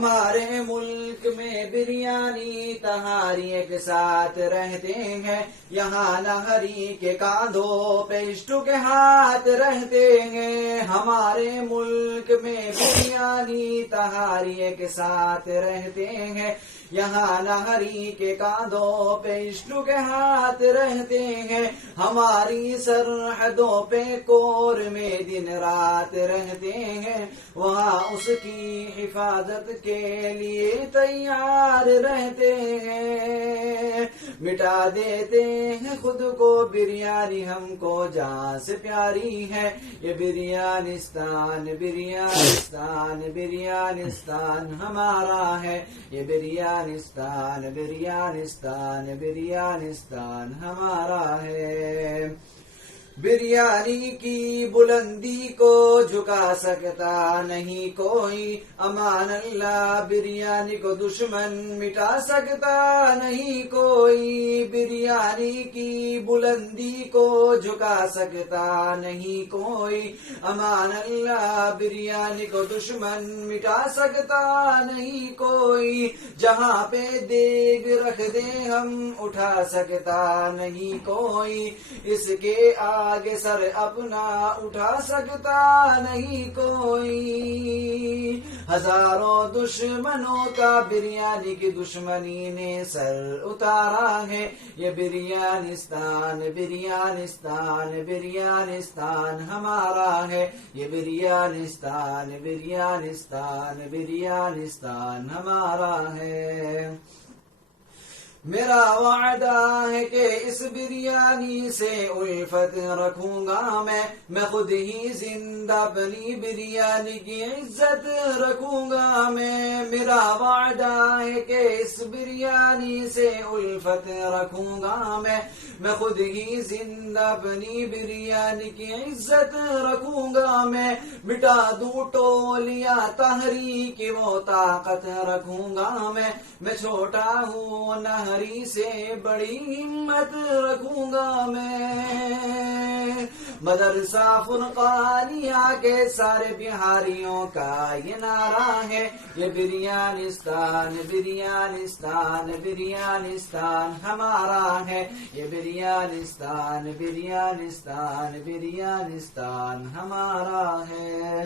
ہمارے ملک میں بریانی تہاری ایک ساتھ رہتے ہیں، یہاں نہری کے کاندھوں پہ عشق کے ہاتھ رہتے ہیں۔ ہمارے ملک میں بریانی تہاری ایک ساتھ رہتے ہیں، یہاں نہری کے کاندھوں پہ عشق کے ہاتھ رہتے ہیں۔ ہماری سرحدوں پہ کور میں دن رات رہتے ہیں، وہاں اس کی حفاظت کے لیے تیار رہتے ہیں۔ مٹا دیتے ہیں خود کو بریانی ہم کو جان سے پیاری ہے، یہ بریانستان بریانستان بریانستان ہمارا ہے، یہ بریانستان بریانستان بریانستان ہمارا ہے۔ بریانی کی بلندی کو جھکا سکتا نہیں کوئی، امان اللہ بریانی کو دشمن مٹا سکتا نہیں کوئی۔ بریانی کی بلندی کو جھکا سکتا نہیں کوئی، امان اللہ بریانی کو دشمن مٹا سکتا نہیں کوئی۔ جہاں پہ دیگ رکھ دے ہم اٹھا سکتا نہیں کوئی، اس کے آگے سر اپنا اٹھا سکتا نہیں کوئی۔ ہزاروں دشمنوں کا بریانی کی دشمنی نے سر اتارا ہے، یہ بریانستان بریانستان بریانستان ہمارا ہے، یہ بریانستان بریانستان بریانستان ہمارا ہے۔ میرا وعدہ ہے کہ اس بریانی سے الفت رکھوں گا میں خود ہی زندہ اپنی بریانی کی عزت رکھوں گا میں۔ میرا وعدہ ہے کہ اس بریانی سے الفت رکھوں گا میں خود ہی زندہ اپنی بریانی کی عزت رکھوں گا میں۔ مٹا دوں ٹولیاں تحریک کی وہ طاقت رکھوں گا میں چھوٹا ہوں نہری سے بڑی ہمت رکھوں گا میں۔ مدرسہ فرقانیہ کے سارے بہاریوں کا یہ نعرہ ہے، یہ بریانستان بریانستان بریانستان ہمارا ہے، یہ بریانستان بریانستان بریانستان ہمارا ہے۔